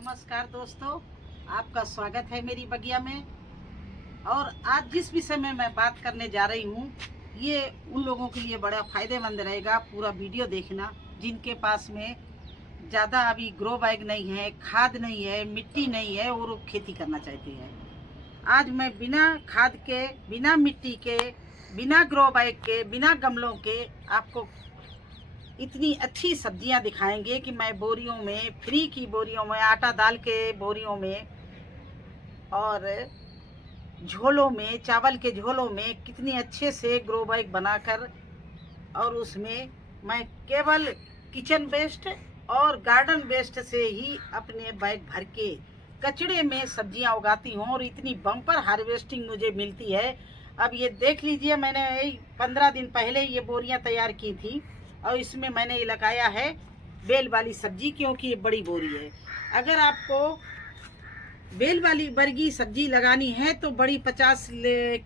नमस्कार दोस्तों, आपका स्वागत है मेरी बगिया में। और आज जिस विषय में मैं बात करने जा रही हूँ, ये उन लोगों के लिए बड़ा फ़ायदेमंद रहेगा। पूरा वीडियो देखना जिनके पास में ज़्यादा अभी ग्रो बैग नहीं है, खाद नहीं है, मिट्टी नहीं है और वो खेती करना चाहते हैं। आज मैं बिना खाद के, बिना मिट्टी के, बिना ग्रो बैग के, बिना गमलों के आपको इतनी अच्छी सब्जियां दिखाएंगे कि मैं बोरियों में, फ्री की बोरियों में, आटा दाल के बोरियों में और झोलों में, चावल के झोलों में कितनी अच्छे से ग्रो बैग बनाकर, और उसमें मैं केवल किचन वेस्ट और गार्डन वेस्ट से ही अपने बैग भर के कचड़े में सब्जियां उगाती हूँ और इतनी बम्पर हार्वेस्टिंग मुझे मिलती है। अब ये देख लीजिए, मैंने 15 दिन पहले ये बोरियां तैयार की थी और इसमें मैंने ये लगाया है बेल वाली सब्जी, क्योंकि ये बड़ी बोरी है। अगर आपको बेल वाली बर्गी सब्जी लगानी है तो बड़ी 50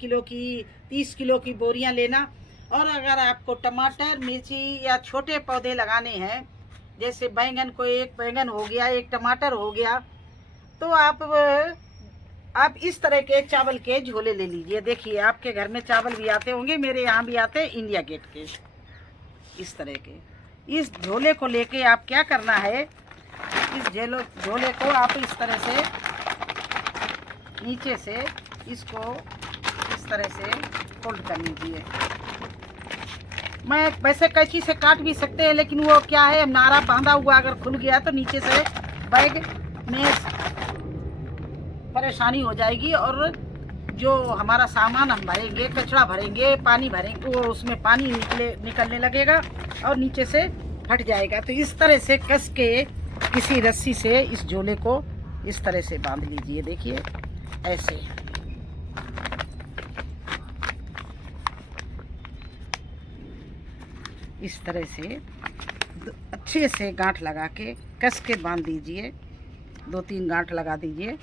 किलो की, 30 किलो की बोरियां लेना। और अगर आपको टमाटर, मिर्ची या छोटे पौधे लगाने हैं, जैसे बैंगन को, एक बैंगन हो गया, एक टमाटर हो गया, तो आप इस तरह के चावल के झोले ले लीजिए। देखिए, आपके घर में चावल भी आते होंगे, मेरे यहाँ भी आते हैं इंडिया गेट के, इस तरह के। इस झोले को लेके आप क्या करना है, इस झोले को आप इस तरह से नीचे से इसको इस तरह से फोल्ड कर लीजिए। मैं वैसे कैंची से काट भी सकते हैं, लेकिन वो क्या है, नारा बांधा हुआ अगर खुल गया तो नीचे से बैग में परेशानी हो जाएगी और जो हमारा सामान हम भरेंगे, कचरा भरेंगे, पानी भरेंगे, वो उसमें पानी निकलने लगेगा और नीचे से फट जाएगा। तो इस तरह से कस के किसी रस्सी से इस झोले को इस तरह से बांध लीजिए। देखिए, ऐसे इस तरह से अच्छे से गांठ लगा के कस के बांध दीजिए। 2-3 गांठ लगा दीजिए,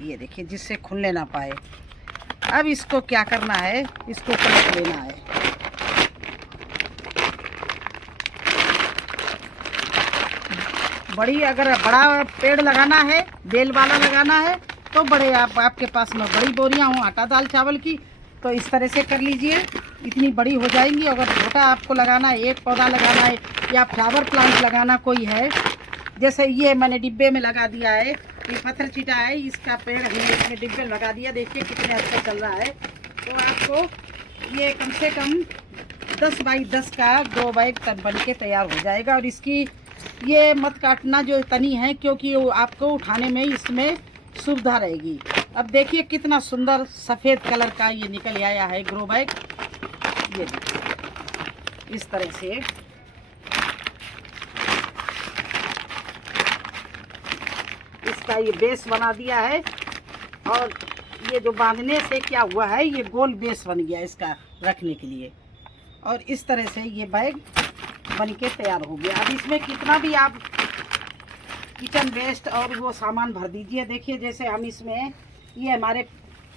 ये देखिए, जिससे खुलने ना पाए। अब इसको क्या करना है, इसको पलट लेना है। अगर बड़ा पेड़ लगाना है, बेल वाला लगाना है, तो बड़े आपके पास में बड़ी बोरियां हों आटा दाल चावल की, तो इस तरह से कर लीजिए, इतनी बड़ी हो जाएंगी। अगर छोटा आपको लगाना है, एक पौधा लगाना है या फ्लावर प्लांट लगाना कोई है, जैसे ये मैंने डिब्बे में लगा दिया है, ये पत्थर चीटा है, इसका पेड़ हमने इसमें डिब्बे में लगा दिया। देखिए कितने अच्छा चल रहा है। तो आपको ये कम से कम 10 बाई 10 का ग्रो बैग तक बन के तैयार हो जाएगा। और इसकी ये मत काटना जो तनी है, क्योंकि वो आपको उठाने में इसमें सुविधा रहेगी। अब देखिए कितना सुंदर सफ़ेद कलर का ये निकल आया है ग्रो बैग। ये देखिए, इस तरह से इसका ये बेस बना दिया है। और ये जो बांधने से क्या हुआ है, ये गोल बेस बन गया इसका रखने के लिए। और इस तरह से ये बैग बन के तैयार हो गया। अब इसमें कितना भी आप किचन वेस्ट और वो सामान भर दीजिए। देखिए, जैसे हम इसमें, ये हमारे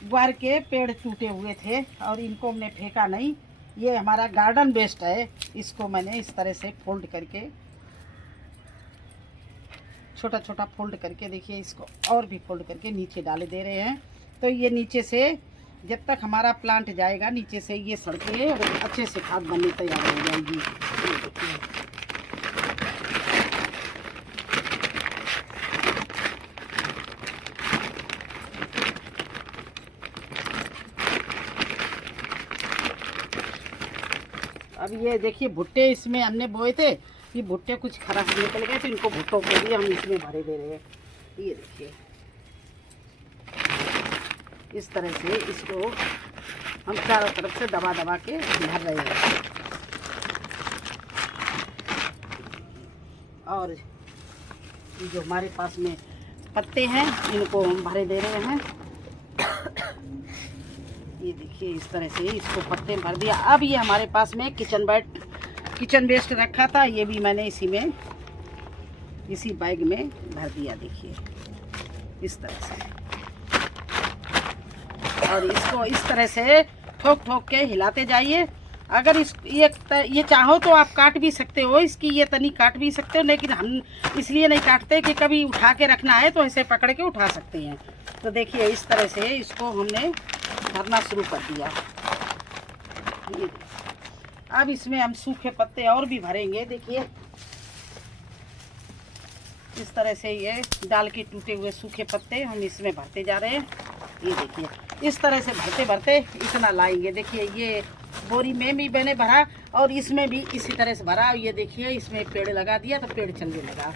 गुआर के पेड़ टूटे हुए थे और इनको हमने फेंका नहीं, ये हमारा गार्डन वेस्ट है। इसको मैंने इस तरह से फोल्ड करके, छोटा छोटा फोल्ड करके, देखिए इसको और भी फोल्ड करके नीचे डाले दे रहे हैं। तो ये नीचे से जब तक हमारा प्लांट जाएगा, नीचे से ये सड़के और अच्छे से खाद बनने तैयार हो जाएगी। अब ये देखिए, भुट्टे इसमें हमने बोए थे, ये भुट्टे कुछ खराब निकल गए, तो इनको भुट्टों के लिए हम इसमें भरे दे रहे हैं। ये देखिए, इस तरह से इसको हम चारों तरफ से दबा दबा के भर रहे हैं। और ये जो हमारे पास में पत्ते हैं, इनको हम भरे दे रहे हैं। ये देखिए, इस तरह से इसको पत्ते भर दिया। अब ये हमारे पास में किचन वेस्ट रखा था, ये भी मैंने इसी बैग में भर दिया। देखिए, इस तरह से। और इसको इस तरह से ठोक ठोक के हिलाते जाइए अगर ये चाहो तो आप काट भी सकते हो, इसकी ये तनी काट भी सकते हो, लेकिन हम इसलिए नहीं काटते कि कभी उठा के रखना है तो ऐसे पकड़ के उठा सकते हैं। तो देखिए इस तरह से इसको हमने भरना शुरू कर दिया। अब इसमें हम सूखे पत्ते और भी भरेंगे। देखिए इस तरह से ये डाल के टूटे हुए सूखे पत्ते हम इसमें भरते जा रहे हैं। ये देखिए इस तरह से भरते भरते इतना लाएंगे। देखिए ये बोरी में भी मैंने भरा और इसमें भी इसी तरह से भरा। ये देखिए इसमें पेड़ लगा दिया तो पेड़ चलने लगा।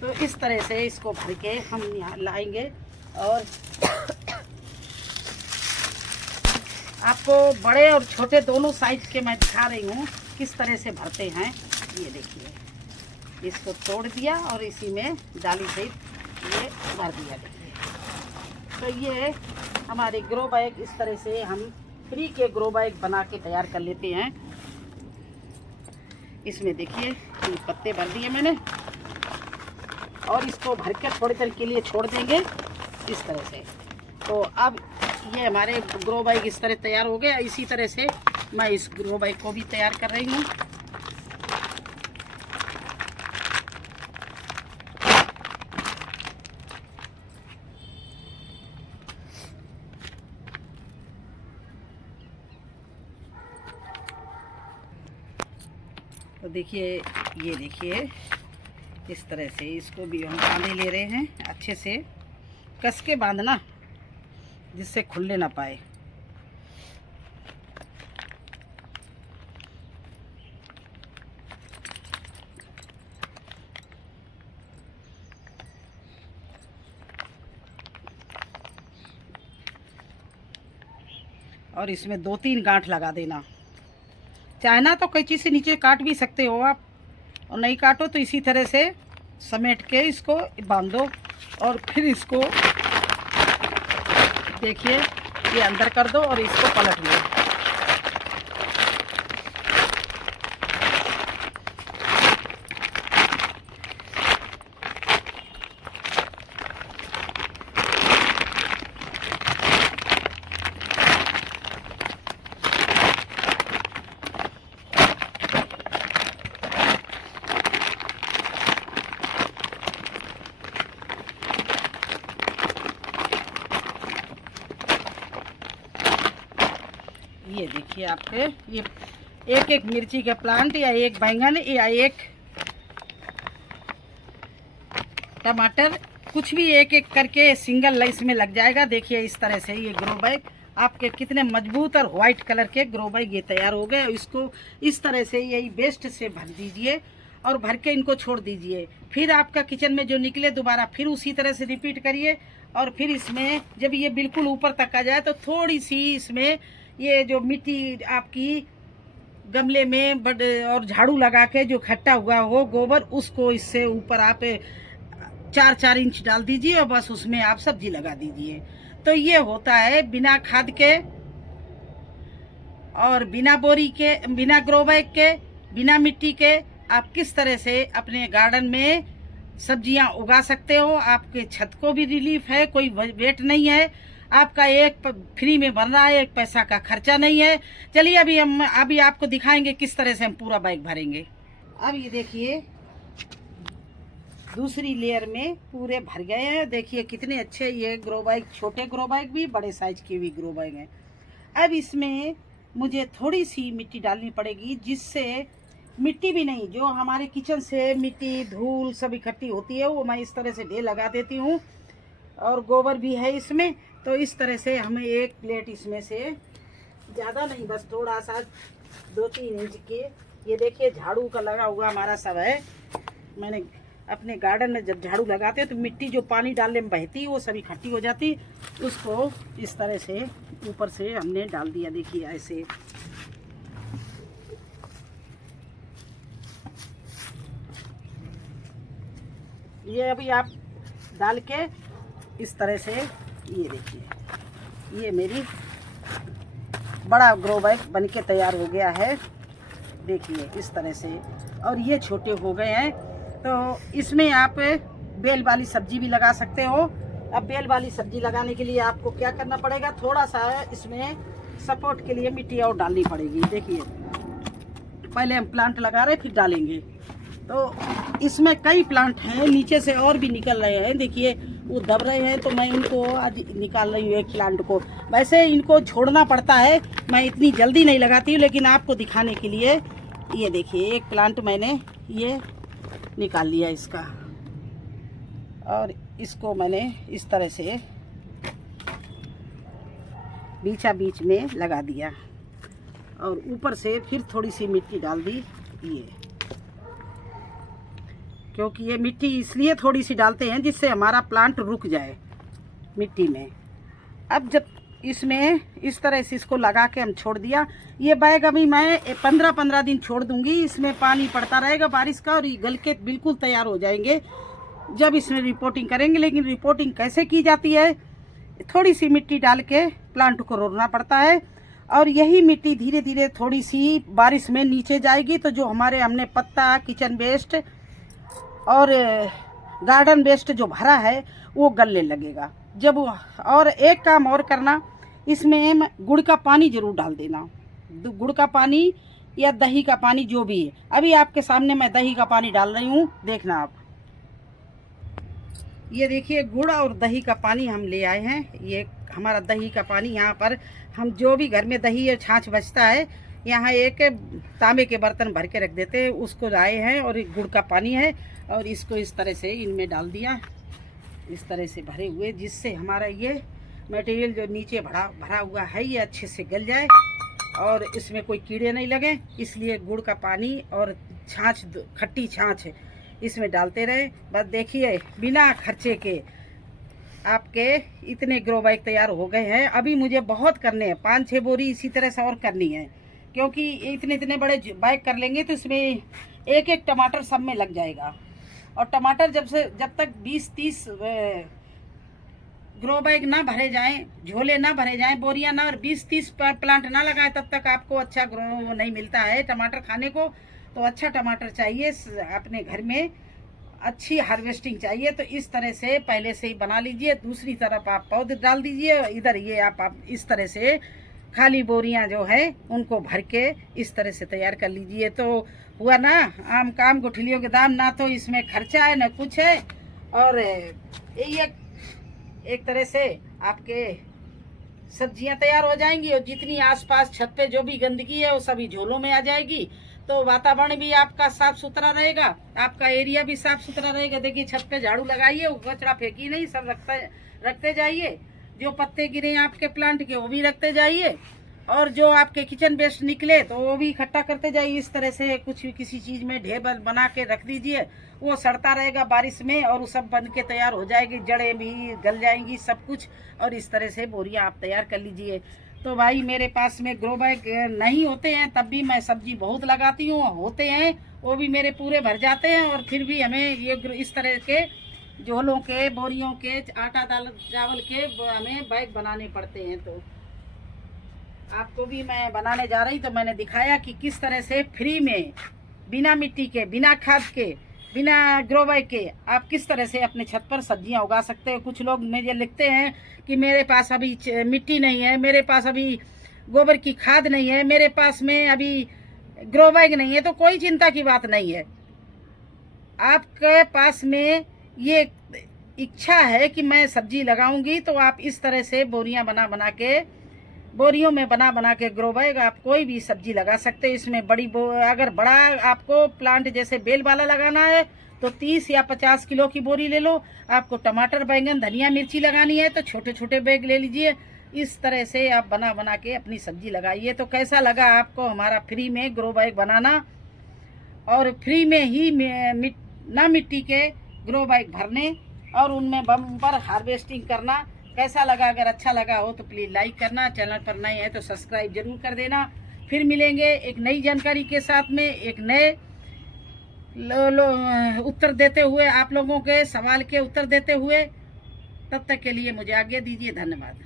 तो इस तरह से इसको भर के हम यहाँ लाएंगे। और आपको बड़े और छोटे दोनों साइज के मैं दिखा रही हूँ किस तरह से भरते हैं। ये देखिए इसको तोड़ दिया और इसी में डाली सहित ये भर दिया। देखिए तो ये हमारे ग्रो बैग इस तरह से हम फ्री के ग्रो बैग बना के तैयार कर लेते हैं। इसमें देखिए पत्ते भर दिए मैंने और इसको भर के थोड़ी देर के लिए छोड़ देंगे इस तरह से। तो अब ये हमारे ग्रो बैग इस तरह तैयार हो गया। इसी तरह से मैं इस ग्रो बैग को भी तैयार कर रही हूँ। तो देखिए ये देखिए इस तरह से इसको भी हम बांधे ले रहे हैं। अच्छे से कस के बांधना जिससे खुलने ना पाए। और इसमें 2-3 गांठ लगा देना। चाहना तो कैंची से नीचे काट भी सकते हो आप, और नहीं काटो तो इसी तरह से समेट के इसको बांध दो। और फिर इसको देखिए ये अंदर कर दो और इसको पलट लो। ये देखिए आपके ये एक एक मिर्ची का प्लांट या एक बैंगन या एक टमाटर कुछ भी एक एक करके सिंगल लाइस में लग जाएगा। देखिए इस तरह से ये ग्रो बैग आपके कितने मजबूत और व्हाइट कलर के ग्रो बैग ये तैयार हो गए। इसको इस तरह से यही वेस्ट से भर दीजिए और भर के इनको छोड़ दीजिए। फिर आपका किचन में जो निकले दोबारा फिर उसी तरह से रिपीट करिए। और फिर इसमें जब ये बिल्कुल ऊपर तक आ जाए तो थोड़ी सी इसमें ये जो मिट्टी आपकी गमले में और झाड़ू लगा के जो इकट्ठा हुआ हो गोबर, उसको इससे ऊपर आप 4-4 इंच डाल दीजिए और बस उसमें आप सब्जी लगा दीजिए। तो ये होता है बिना खाद के और बिना बोरी के, बिना ग्रो बैग के, बिना मिट्टी के आप किस तरह से अपने गार्डन में सब्जियां उगा सकते हो। आपके छत को भी रिलीफ है, कोई वेट नहीं है, आपका एक फ्री में बन रहा है, एक पैसा का खर्चा नहीं है। चलिए अभी आपको दिखाएंगे किस तरह से हम पूरा बैग भरेंगे। अब ये देखिए दूसरी लेयर में पूरे भर गए हैं। देखिए कितने अच्छे ये ग्रो बैग, छोटे ग्रो बैग भी, बड़े साइज के भी ग्रो बैग हैं। अब इसमें मुझे थोड़ी सी मिट्टी डालनी पड़ेगी, जिससे मिट्टी भी नहीं, जो हमारे किचन से मिट्टी धूल सब इकट्ठी होती है वो मैं इस तरह से ढेर लगा देती हूँ। और गोबर भी है इसमें। तो इस तरह से हमें एक प्लेट इसमें से, ज़्यादा नहीं बस थोड़ा सा 2-3 इंच के, ये देखिए झाड़ू का लगा हुआ हमारा सब है। मैंने अपने गार्डन में जब झाड़ू लगाते तो मिट्टी जो पानी डालने में बहती वो सब इकट्ठी हो जाती, उसको इस तरह से ऊपर से हमने डाल दिया। देखिए ऐसे ये अभी आप डाल के इस तरह से, ये देखिए ये मेरी बड़ा ग्रो बैग बनके तैयार हो गया है। देखिए इस तरह से, और ये छोटे हो गए हैं। तो इसमें आप बेल वाली सब्जी भी लगा सकते हो। अब बेल वाली सब्जी लगाने के लिए आपको क्या करना पड़ेगा, थोड़ा सा इसमें सपोर्ट के लिए मिट्टी और डालनी पड़ेगी। देखिए पहले हम प्लांट लगा रहे फिर डालेंगे। तो इसमें कई प्लांट हैं, नीचे से और भी निकल रहे हैं, देखिए वो दब रहे हैं, तो मैं उनको आज निकाल रही हूँ एक प्लांट को। वैसे इनको छोड़ना पड़ता है, मैं इतनी जल्दी नहीं लगाती हूँ, लेकिन आपको दिखाने के लिए ये देखिए एक प्लांट मैंने ये निकाल लिया इसका, और इसको मैंने इस तरह से बीचा बीच में लगा दिया और ऊपर से फिर थोड़ी सी मिट्टी डाल दी, ये क्योंकि ये मिट्टी इसलिए थोड़ी सी डालते हैं जिससे हमारा प्लांट रुक जाए मिट्टी में। अब जब इसमें इस तरह से इसको लगा के हम छोड़ दिया, ये बैग अभी मैं 15-15 दिन छोड़ दूंगी, इसमें पानी पड़ता रहेगा बारिश का और ये गल के बिल्कुल तैयार हो जाएंगे जब इसमें रिपोर्टिंग करेंगे। लेकिन रिपोर्टिंग कैसे की जाती है, थोड़ी सी मिट्टी डाल के प्लांट को रोकना पड़ता है और यही मिट्टी धीरे धीरे थोड़ी सी बारिश में नीचे जाएगी, तो जो हमारे हमने पत्ता, किचन वेस्ट और गार्डन वेस्ट जो भरा है वो गलने लगेगा। जब और एक काम और करना, इसमें गुड़ का पानी ज़रूर डाल देना, गुड़ का पानी या दही का पानी जो भी है। अभी आपके सामने मैं दही का पानी डाल रही हूँ, देखना आप। ये देखिए गुड़ और दही का पानी हम ले आए हैं, ये हमारा दही का पानी। यहाँ पर हम जो भी घर में दही या छाछ बचता है, यहाँ एक तांबे के बर्तन भर के रख देते हैं, उसको लाए हैं और गुड़ का पानी है और इसको इस तरह से इनमें डाल दिया, इस तरह से भरे हुए, जिससे हमारा ये मटेरियल जो नीचे भरा हुआ है ये अच्छे से गल जाए और इसमें कोई कीड़े नहीं लगे। इसलिए गुड़ का पानी और छाछ, खट्टी छाछ इसमें डालते रहे। बस देखिए बिना खर्चे के आपके इतने ग्रो बैग तैयार हो गए हैं। अभी मुझे बहुत करने हैं, 5-6 बोरी इसी तरह से और करनी है, क्योंकि इतने बड़े बैग कर लेंगे तो इसमें एक टमाटर सब में लग जाएगा। और टमाटर जब तक 20-30 ग्रो बैग ना भरे जाएं, झोले ना भरे जाएं, बोरियां ना और 20-30 प्लांट ना लगाएं, तब तक आपको अच्छा ग्रो नहीं मिलता है टमाटर खाने को। तो अच्छा टमाटर चाहिए अपने घर में, अच्छी हार्वेस्टिंग चाहिए, तो इस तरह से पहले से ही बना लीजिए। दूसरी तरफ आप पौधे डाल दीजिए, इधर ये आप इस तरह से खाली बोरियां जो है उनको भर के इस तरह से तैयार कर लीजिए। तो हुआ ना आम काम गुठलियों के दाम, ना तो इसमें खर्चा है ना कुछ है, और ये एक तरह से आपके सब्जियां तैयार हो जाएंगी और जितनी आसपास छत पे जो भी गंदगी है वो सभी झोलों में आ जाएगी। तो वातावरण भी आपका साफ सुथरा रहेगा, आपका एरिया भी साफ सुथरा रहेगा। देखिए छत पे झाड़ू लगाइए, वो कचरा फेंकी नहीं, सब रखते जाइए। जो पत्ते गिरे आपके प्लांट के वो भी रखते जाइए, और जो आपके किचन वेस्ट निकले तो वो भी इकट्ठा करते जाइए। इस तरह से कुछ भी किसी चीज़ में ढेर बना के रख दीजिए, वो सड़ता रहेगा बारिश में और वो सब बन के तैयार हो जाएगी, जड़ें भी गल जाएंगी सब कुछ। और इस तरह से बोरियां आप तैयार कर लीजिए। तो भाई मेरे पास में ग्रो बैग नहीं होते हैं तब भी मैं सब्जी बहुत लगाती हूँ, होते हैं वो भी मेरे पूरे भर जाते हैं, और फिर भी हमें ये इस तरह के झोलों के, बोरियों के, आटा दाल चावल के हमें बैग बनाने पड़ते हैं। तो आपको भी मैं बनाने जा रही, तो मैंने दिखाया कि किस तरह से फ्री में, बिना मिट्टी के, बिना खाद के, बिना ग्रो बैग के आप किस तरह से अपने छत पर सब्जियां उगा सकते हो। कुछ लोग मुझे लिखते हैं कि मेरे पास अभी मिट्टी नहीं है, मेरे पास अभी गोबर की खाद नहीं है, मेरे पास में अभी ग्रो बैग नहीं है। तो कोई चिंता की बात नहीं है, आपके पास में ये इच्छा है कि मैं सब्जी लगाऊंगी, तो आप इस तरह से बोरियां बना के, बोरियों में बना के ग्रो बैग आप कोई भी सब्जी लगा सकते हैं। इसमें अगर बड़ा आपको प्लांट जैसे बेल वाला लगाना है तो 30 या 50 किलो की बोरी ले लो। आपको टमाटर, बैंगन, धनिया, मिर्ची लगानी है तो छोटे छोटे बैग ले लीजिए। इस तरह से आप बना के अपनी सब्जी लगाइए। तो कैसा लगा आपको हमारा फ्री में ग्रो बैग बनाना और फ्री में ही ना मिट्टी के ग्रो बैग भरने और उनमें बम्पर हार्वेस्टिंग करना कैसा लगा? अगर अच्छा लगा हो तो प्लीज़ लाइक करना, चैनल पर नए हैं तो सब्सक्राइब जरूर कर देना। फिर मिलेंगे एक नई जानकारी के साथ में, एक नए उत्तर देते हुए, आप लोगों के सवाल के उत्तर देते हुए। तब तक के लिए मुझे आज्ञा दीजिए, धन्यवाद।